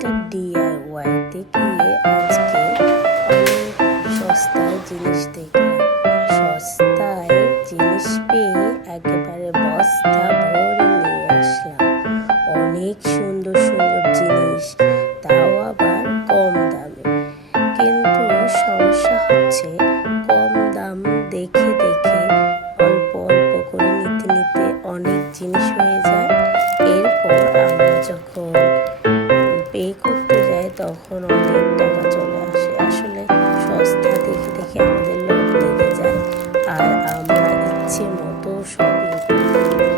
একটা DIY তে গিয়ে আজকে অনেক সস্তায় জিনিস দেখলাম। সস্তায় জিনিস পেয়ে একেবারে বস্তা ভরে নিয়ে আসলাম। অনেক সুন্দর সুন্দর জিনিস, তাও আবার কম দামে। কিন্তু সমস্যা হচ্ছে কম দাম দেখে দেখে অল্প অল্প করে নিতে নিতে অনেক জিনিস হয়ে যায়। এরপর আমরা যখন পে করতে যাই তখন অনেক টাকা চলে আসে। আসলে সস্তা দেখে দেখে আমাদের লোভ লেগে যায়, আর আমরা ইচ্ছে মতো শপিং করে ফেলি।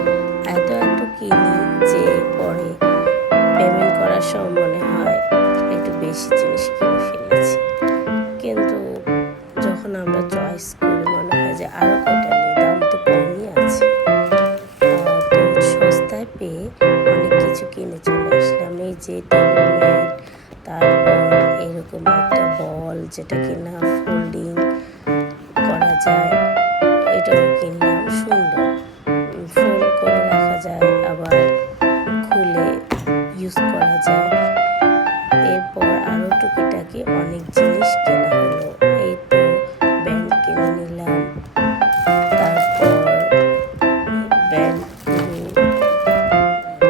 এত এত কিনি যে পরে পেমেন্ট করার সময় মনে হয় একটু বেশি জিনিস কিনে ফেলেছি। কিন্তু যখন আমরা চয়েস করি মনে হয় যে আরও কটা নিই, দাম তো কমই আছে। তো সস্তায় পেয়ে অনেক কিছু কিনে চলে আসলাম। এই যে টেবিল ম্যাট, তারপর এরকম একটা বল যেটা কিনা ফোল্ডিং করা যায়, এটাও কিনলাম। সুন্দর ফোল্ড করে রাখা যায়, আবার খুলে ইউজ করা যায়। এরপর আরও টুকিটাকি অনেক জিনিস কেনা হলো। এই তো ব্যান্ড কিনে নিলাম। তারপর ব্যান্ডগুলো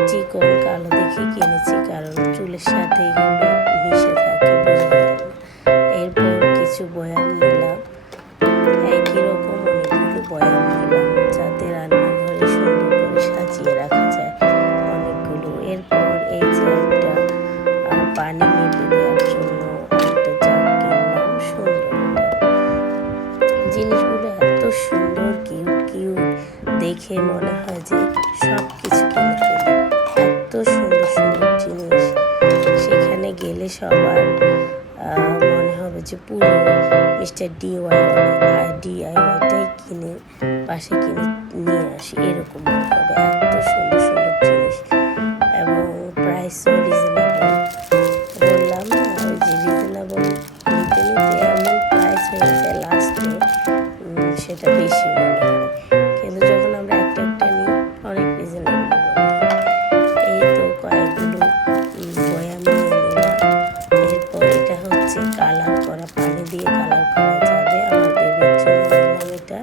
চিকন কালো দেখে কিনেছি, কারণ চুলের সাথে এগুলো মিশে থাকে, বোঝা যায় না। এরপর কিছু বয়াম নিলাম, একই রকম অনেকগুলো বয়াম নিলাম যাতে রান্নাঘরে সুন্দর করে সাজিয়ে রাখা যায় অনেকগুলো। এরপর এই যে একটা পানি মেপে দেওয়ার জন্য একটা জার কিনলাম। সুন্দর জিনিসগুলো, এত সুন্দর কিউট কিউট, দেখে মনে হয় যে সব কিছু কিনে ফেলি। এত সুন্দর সুন্দর জিনিস, সেখানে গেলে সবার মনে হবে যে পুরো মিস্টার DIYটাই কিনে পাশে কিনে নিয়ে আসি, এরকম মনে হবে। এত সুন্দর সুন্দর জিনিস এবং প্রাইসও রিজনেবল। বললাম না, ওই যে রিজনেবল নিতে নিতে এমন প্রাইস হয়ে যায় লাস্টে সেটা বেশি মনে হয়, কিন্তু যখন আমরা একটা একটা নিই অনেক রিজনেবল মনে হয়। এই তো কয়েকগুলো বয়াম নিয়ে নিলাম। এরপর এটা হচ্ছে কালার করা, পানি দিয়ে কালার করা যাবে। আমার বেবির জন্য নিলাম এটা,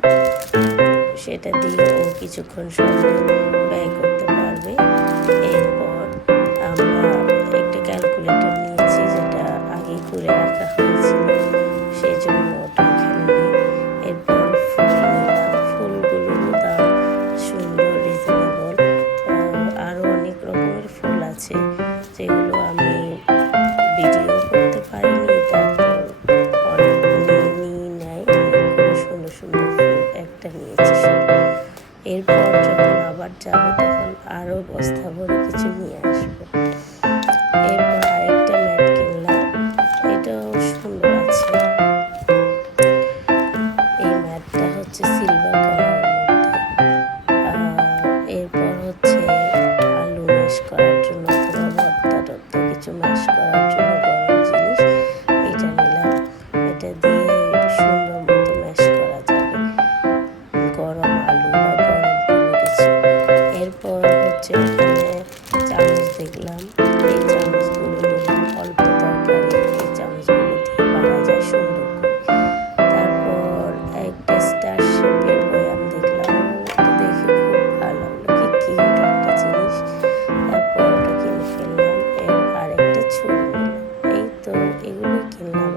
সেটা দিয়ে ও কিছুক্ষণ সময় ব্যয় করতে পারবে। এরপর আমরা একটা ক্যালকুলেটর নিয়েছি, যেটা আগেই করে রাখা হয়েছিল, সেই জন্য ওটা এখানে নিই। এরপর ফুল নিলাম, ফুলগুলোরও দাম সুন্দর, রিজনেবল। আরও অনেক রকমের ফুল আছে যেগুলো আমি ভিডিও করতে পারিনি, তারপর অনেক নিয়ে নেয়। অনেকগুলো সুন্দর সুন্দর ফুল একটা নিয়েছি শুধু। এরপর যখন আবার যাব তখন আরও বস্তা ভরে কিছু নিয়ে আসবো। এরপর আরেকটা ম্যাট কিনলাম, এটাও সুন্দর আছে। এই ম্যাটটা হচ্ছে সিলভার কালারের মধ্যে। এরপর হচ্ছে আলু ম্যাশ করার জন্য অথবা ভর্তা টর্তা কিছু ম্যাশ করার জন্য গরম জিনিস, এটা নিলাম। এটা দিয়ে সুন্দর মতো ম্যাশ করা যাবে গরম আলু বা গরম কোনো কিছু। এরপর হচ্ছে এখানে চামচ দেখলাম, এই চামচগুলো নিলাম। অল্প তরকারি এই চামচগুলো দিয়ে পারা যায় সুন্দর করে। তারপর একটা স্টার শেপের বয়াম দেখলাম, ওটা দেখে খুব ভালো লাগলো, কি কিউট একটা জিনিস। তারপর ওটা কিনে ফেললাম। আর একটা ছুরি নিলাম। এই তো এগুলোই কিনলাম।